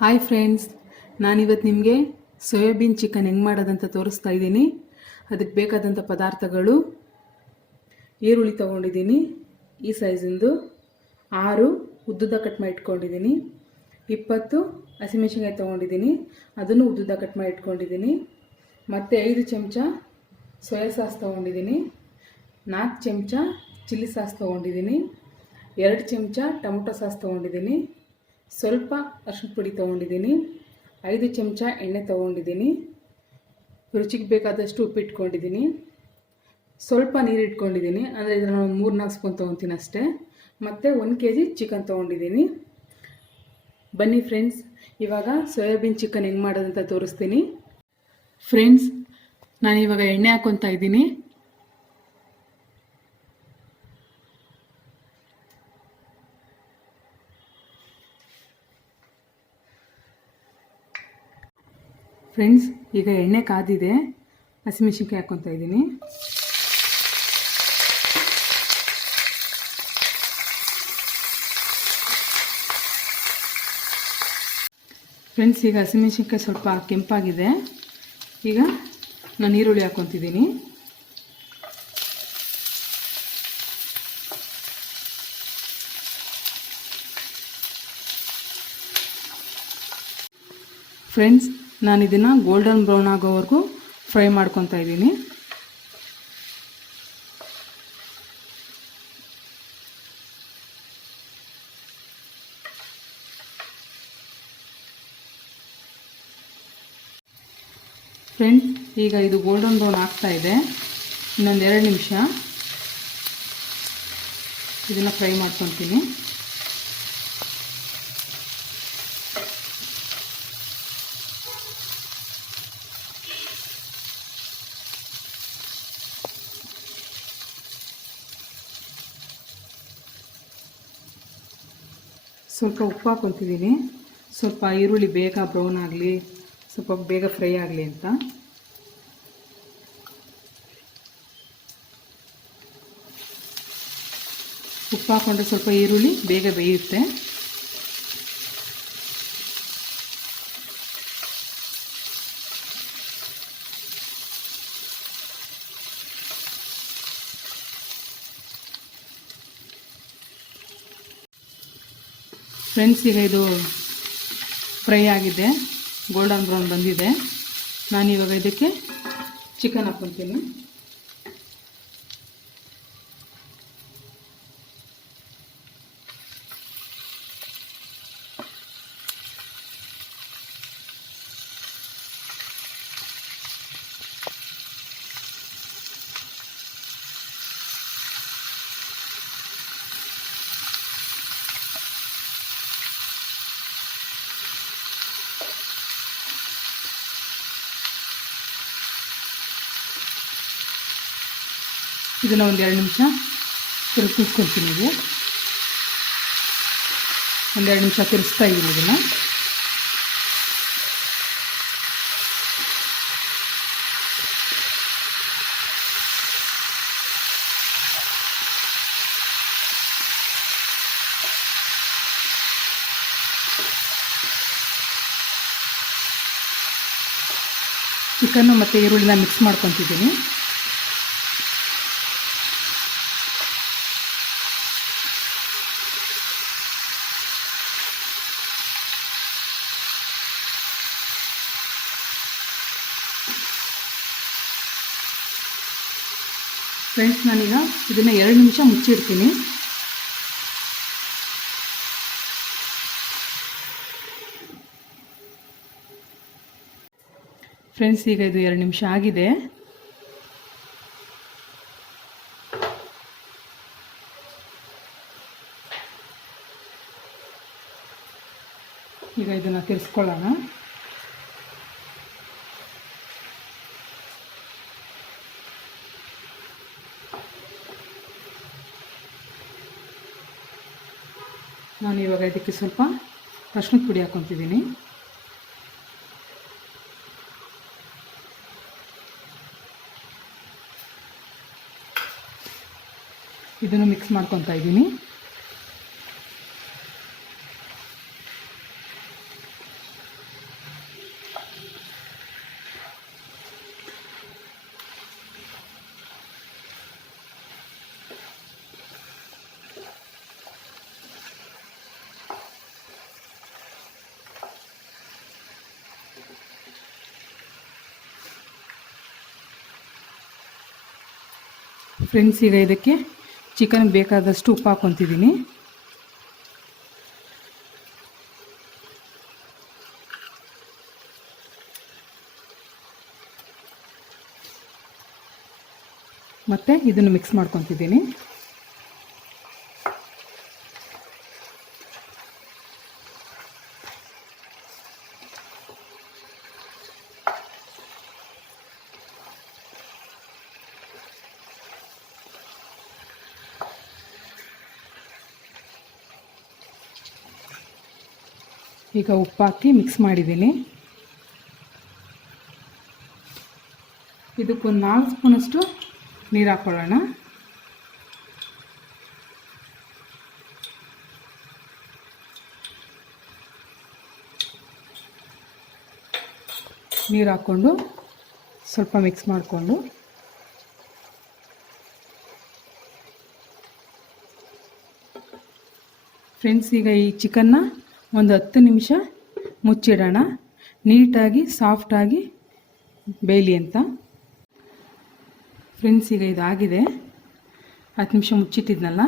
Hi friends, ನಾನಿವತ್ತು ನಿಮಗೆ soybean chicken ಹೆಂಗೆ ಮಾಡೋದಂತ ತೋರಿಸ್ತಾ ಇದ್ದೀನಿ. ಅದಕ್ಕೆ ಬೇಕಾದಂಥ ಪದಾರ್ಥಗಳು: ಈರುಳ್ಳಿ ತೊಗೊಂಡಿದ್ದೀನಿ, ಈ ಸೈಜಿಂದು 6 ಉದ್ದುದ ಕಟ್ ಮಾಡಿ ಇಟ್ಕೊಂಡಿದ್ದೀನಿ. 20 ಹಸಿಮೆಣಸಿನ್ಕಾಯಿ ತೊಗೊಂಡಿದ್ದೀನಿ, ಅದನ್ನು ಉದ್ದುದ ಕಟ್ ಮಾಡಿ ಇಟ್ಕೊಂಡಿದ್ದೀನಿ. ಮತ್ತು 5 ಚಮಚ ಸೋಯಾ ಸಾಸ್ ತೊಗೊಂಡಿದ್ದೀನಿ, 4 ಚಮಚ ಚಿಲ್ಲಿ ಸಾಸ್ ತೊಗೊಂಡಿದ್ದೀನಿ, 2 ಚಮಚ ಟೊಮೊಟೊ ಸಾಸ್ ತೊಗೊಂಡಿದ್ದೀನಿ, ಸ್ವಲ್ಪ ಅರಿಶಿನ ಪುಡಿ ತೊಗೊಂಡಿದ್ದೀನಿ, 5 ಚಮಚ ಎಣ್ಣೆ ತೊಗೊಂಡಿದ್ದೀನಿ, ರುಚಿಗೆ ಬೇಕಾದಷ್ಟು ಉಪ್ಪು ಇಟ್ಕೊಂಡಿದ್ದೀನಿ, ಸ್ವಲ್ಪ ನೀರು ಇಟ್ಕೊಂಡಿದ್ದೀನಿ. ಅಂದರೆ ಇದನ್ನು ನಾನು 3-4 ಸ್ಪೂನ್ ತೊಗೊತೀನಿ ಅಷ್ಟೇ. ಮತ್ತು 1 kg ಚಿಕನ್ ತೊಗೊಂಡಿದ್ದೀನಿ. ಬನ್ನಿ ಫ್ರೆಂಡ್ಸ್, ಇವಾಗ ಸೋಯಾಬೀನ್ ಚಿಕನ್ ಹೆಂಗೆ ಮಾಡೋದಂತ ತೋರಿಸ್ತೀನಿ. ಫ್ರೆಂಡ್ಸ್, ನಾನಿವಾಗ ಎಣ್ಣೆ ಹಾಕ್ಕೊತಾ ಇದ್ದೀನಿ. ಫ್ರೆಂಡ್ಸ್, ಈಗ ಎಣ್ಣೆ ಕಾದಿದೆ, ಹಸಿಮೆಣಸಿನ್ಕಾಯಿ ಹಾಕ್ಕೊತಾ ಇದ್ದೀನಿ. ಫ್ರೆಂಡ್ಸ್, ಈಗ ಹಸಿಮೆಣಸಿನ್ಕಾಯಿ ಸ್ವಲ್ಪ ಕೆಂಪಾಗಿದೆ. ಈಗ ನಾನು ಈರುಳ್ಳಿ ಹಾಕ್ಕೊತಿದ್ದೀನಿ. ಫ್ರೆಂಡ್ಸ್, ನಾನು ಇದನ್ನು ಗೋಲ್ಡನ್ ಬ್ರೌನ್ ಆಗೋವರೆಗೂ ಫ್ರೈ ಮಾಡ್ಕೊತಾ ಇದ್ದೀನಿ. ಫ್ರೆಂಡ್ಸ್, ಈಗ ಇದು ಗೋಲ್ಡನ್ ಬ್ರೌನ್ ಆಗ್ತಾ ಇದೆ. ಇನ್ನೊಂದು 2 ನಿಮಿಷ ಇದನ್ನು ಫ್ರೈ ಮಾಡ್ಕೊತೀನಿ. ಸ್ವಲ್ಪ ಉಪ್ಪು ಹಾಕ್ಕೊತಿದ್ದೀನಿ, ಸ್ವಲ್ಪ ಈರುಳ್ಳಿ ಬೇಗ ಬ್ರೌನ್ ಆಗಲಿ, ಸ್ವಲ್ಪ ಬೇಗ ಫ್ರೈ ಆಗಲಿ ಅಂತ. ಉಪ್ಪು ಹಾಕ್ಕೊಂಡ್ರೆ ಸ್ವಲ್ಪ ಈರುಳ್ಳಿ ಬೇಗ ಬೇಯುತ್ತೆ. ಫ್ರೆಂಡ್ಸ್, ಈಗ ಇದು ಫ್ರೈ ಆಗಿದೆ, ಗೋಲ್ಡನ್ ಬ್ರೌನ್ ಬಂದಿದೆ. ನಾನಿವಾಗ ಇದಕ್ಕೆ ಚಿಕನ್ ಹಾಕ್ಕೊತೀನಿ. ಇದನ್ನು ಒಂದು 2 ನಿಮಿಷ ತಿರುಗಿಸ್ಕೊಳ್ತೀನಿ. ಇದು ಒಂದು 2 ನಿಮಿಷ ತಿರುಗಿಸ್ತಾ ಇದ್ದೀನಿ. ಇದನ್ನು ಚಿಕನ್ನು ಮತ್ತು ಈರುಳ್ಳಿನ ಮಿಕ್ಸ್ ಮಾಡ್ಕೊತಿದ್ದೀನಿ. ಫ್ರೆಂಡ್ಸ್, ನಾನೀಗ ಇದನ್ನು 2 ನಿಮಿಷ ಮುಚ್ಚಿಡ್ತೀನಿ. ಫ್ರೆಂಡ್ಸ್, ಈಗ ಇದು 2 ನಿಮಿಷ ಆಗಿದೆ. ಈಗ ಇದನ್ನು ತಿರ್ಸ್ಕೊಳ್ಳೋಣ. ನಾನು ಇವಾಗ ಇದಕ್ಕೆ ಸ್ವಲ್ಪ ಅರಿಶಿನ ಪುಡಿ ಹಾಕ್ಕೊತಿದ್ದೀನಿ. ಇದನ್ನು ಮಿಕ್ಸ್ ಮಾಡ್ಕೊತಾ ಇದ್ದೀನಿ. ಫ್ರೆಂಡ್ಸ್, ಈಗ ಇದಕ್ಕೆ ಚಿಕನ್ಗೆ ಬೇಕಾದಷ್ಟು ಉಪ್ಪು ಹಾಕ್ಕೊತಿದ್ದೀನಿ. ಮತ್ತು ಇದನ್ನು ಮಿಕ್ಸ್ ಮಾಡ್ಕೊತಿದ್ದೀನಿ. ಈಗ ಉಪ್ಪು ಹಾಕಿ ಮಿಕ್ಸ್ ಮಾಡಿದ್ದೀನಿ. ಇದಕ್ಕೊಂದು 4 ಸ್ಪೂನಷ್ಟು ನೀರು ಹಾಕ್ಕೊಳ್ಳೋಣ. ನೀರು ಹಾಕ್ಕೊಂಡು ಸ್ವಲ್ಪ ಮಿಕ್ಸ್ ಮಾಡಿಕೊಂಡು ಫ್ರೆಂಡ್ಸ್, ಈಗ ಈ ಚಿಕನ್ನ ಒಂದು 10 ನಿಮಿಷ ಮುಚ್ಚಿಡೋಣ, ನೀಟಾಗಿ ಸಾಫ್ಟಾಗಿ ಬೇಯಲಿ ಅಂತ. ಫ್ರೆಂಡ್ಸ್, ಈಗ ಇದಾಗಿದೆ. 10 ನಿಮಿಷ ಮುಚ್ಚಿಟ್ಟಿದ್ನಲ್ಲ,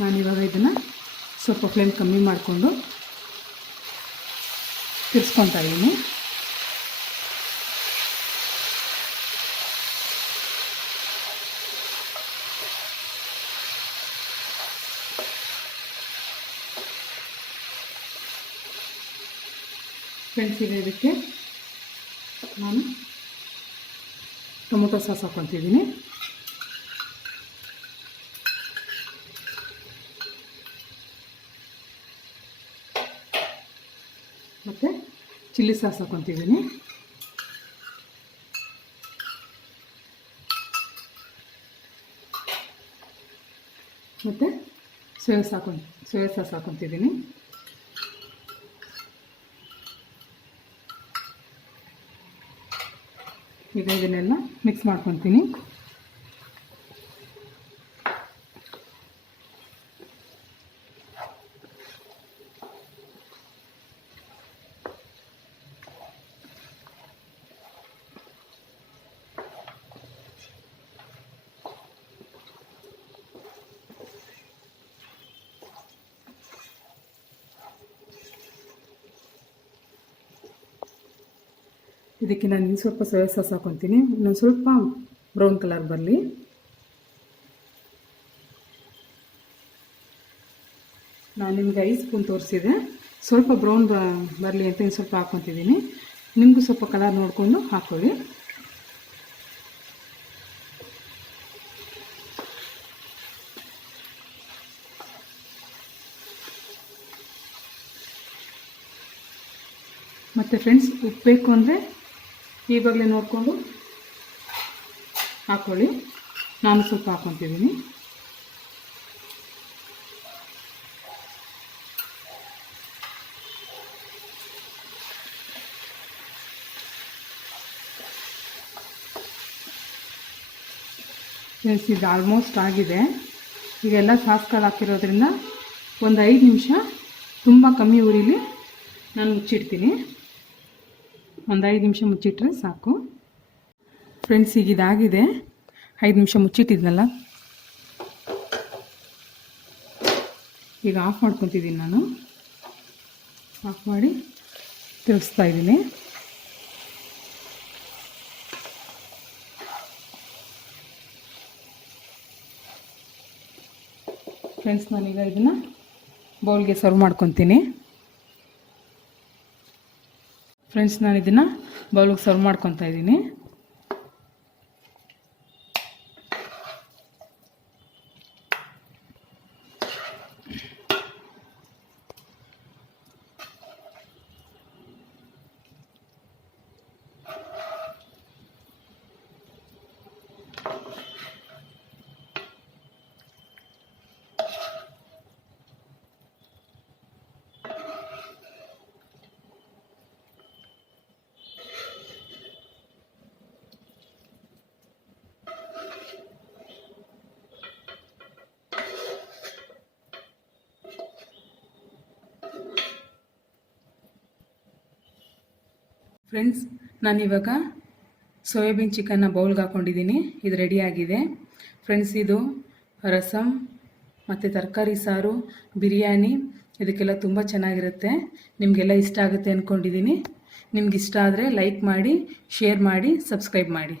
ನಾನಿವಾಗ ಇದನ್ನು ಸ್ವಲ್ಪ ಫ್ಲೇಮ್ ಕಮ್ಮಿ ಮಾಡಿಕೊಂಡು ತಿರ್ಸ್ಕೊತಾ ಇದ್ದೀನಿ. ಫ್ರೆಂಡ್ಸ್, ಈಗ ಇದಕ್ಕೆ ನಾನು ಟೊಮೊಟೊ ಸಾಸ್ ಹಾಕ್ಕೊತಿದ್ದೀನಿ. ಮತ್ತು ಚಿಲ್ಲಿ ಸಾಸ್ ಹಾಕ್ಕೊತಿದ್ದೀನಿ. ಮತ್ತು ಸೋಯಾ ಸಾಸ್ ಹಾಕ್ಕೊತಿದ್ದೀನಿ. ಈಗ ಇದನ್ನೆಲ್ಲ ಮಿಕ್ಸ್ ಮಾಡ್ಕೊತೀನಿ. ಇದಕ್ಕೆ ನಾನು ಇನ್ನು ಸ್ವಲ್ಪ ಸೋಯಾ ಸಾಸ್ ಹಾಕ್ಕೊತೀನಿ. ಇನ್ನೊಂದು ಸ್ವಲ್ಪ ಬ್ರೌನ್ ಕಲರ್ ಬರಲಿ. ನಾನು ನಿಮ್ಗೆ 5 ಸ್ಪೂನ್ ತೋರಿಸಿದೆ. ಸ್ವಲ್ಪ ಬ್ರೌನ್ ಬರಲಿ ಅಂತ ಇನ್ನು ಸ್ವಲ್ಪ ಹಾಕ್ಕೊತಿದ್ದೀನಿ. ನಿಮಗೂ ಸ್ವಲ್ಪ ಕಲರ್ ನೋಡಿಕೊಂಡು ಹಾಕ್ಕೊಳ್ಳಿ. ಮತ್ತು ಫ್ರೆಂಡ್ಸ್, ಉಪ್ಪು ಬೇಕು ಅಂದರೆ ಈವಾಗಲೇ ನೋಡಿಕೊಂಡು ಹಾಕ್ಕೊಳ್ಳಿ. ನಾನು ಸ್ವಲ್ಪ ಹಾಕ್ಕೊತಿದ್ದೀನಿ. ಫ್ರೆಂಡ್ಸ್, ಇದು ಆಲ್ಮೋಸ್ಟ್ ಆಗಿದೆ. ಈಗೆಲ್ಲ ಸಾಸ್ಗಳು ಹಾಕಿರೋದ್ರಿಂದ ಒಂದು 5 ನಿಮಿಷ ತುಂಬ ಕಮ್ಮಿ ಉರಿಲಿ ನಾನು ಮುಚ್ಚಿಡ್ತೀನಿ. ಒಂದು 5 ನಿಮಿಷ ಮುಚ್ಚಿಟ್ರೆ ಸಾಕು. ಫ್ರೆಂಡ್ಸ್, ಈಗ ಇದಾಗಿದೆ. 5 ನಿಮಿಷ ಮುಚ್ಚಿಟ್ಟಿದ್ನಲ್ಲ, ಈಗ ಆಫ್ ಮಾಡ್ಕೊತಿದ್ದೀನಿ. ನಾನು ಆಫ್ ಮಾಡಿ ತಿರುಗಿಸ್ತಾ ಇದ್ದೀನಿ. ಫ್ರೆಂಡ್ಸ್, ನಾನೀಗ ಇದನ್ನು ಬೌಲ್ಗೆ ಸರ್ವ್ ಮಾಡ್ಕೊತೀನಿ. ಫ್ರೆಂಡ್ಸ್, ನಾನು ಇದನ್ನು ಬೌಲ್ಗೆ ಸರ್ವ್ ಮಾಡ್ಕೊತಾ ಇದ್ದೀನಿ. ಫ್ರೆಂಡ್ಸ್, ನಾನಿವಾಗ ಸೋಯಾಬೀನ್ ಚಿಕನ್ನ ಬೌಲ್ಗೆ ಹಾಕ್ಕೊಂಡಿದ್ದೀನಿ. ಇದು ರೆಡಿಯಾಗಿದೆ. ಫ್ರೆಂಡ್ಸ್, ಇದು ರಸಮ್ ಮತ್ತು ತರಕಾರಿ ಸಾರು, ಬಿರಿಯಾನಿ ಇದಕ್ಕೆಲ್ಲ ತುಂಬ ಚೆನ್ನಾಗಿರುತ್ತೆ. ನಿಮಗೆಲ್ಲ ಇಷ್ಟ ಆಗುತ್ತೆ ಅಂದ್ಕೊಂಡಿದ್ದೀನಿ. ನಿಮ್ಗೆ ಇಷ್ಟ ಆದರೆ ಲೈಕ್ ಮಾಡಿ, ಶೇರ್ ಮಾಡಿ, ಸಬ್ಸ್ಕ್ರೈಬ್ ಮಾಡಿ.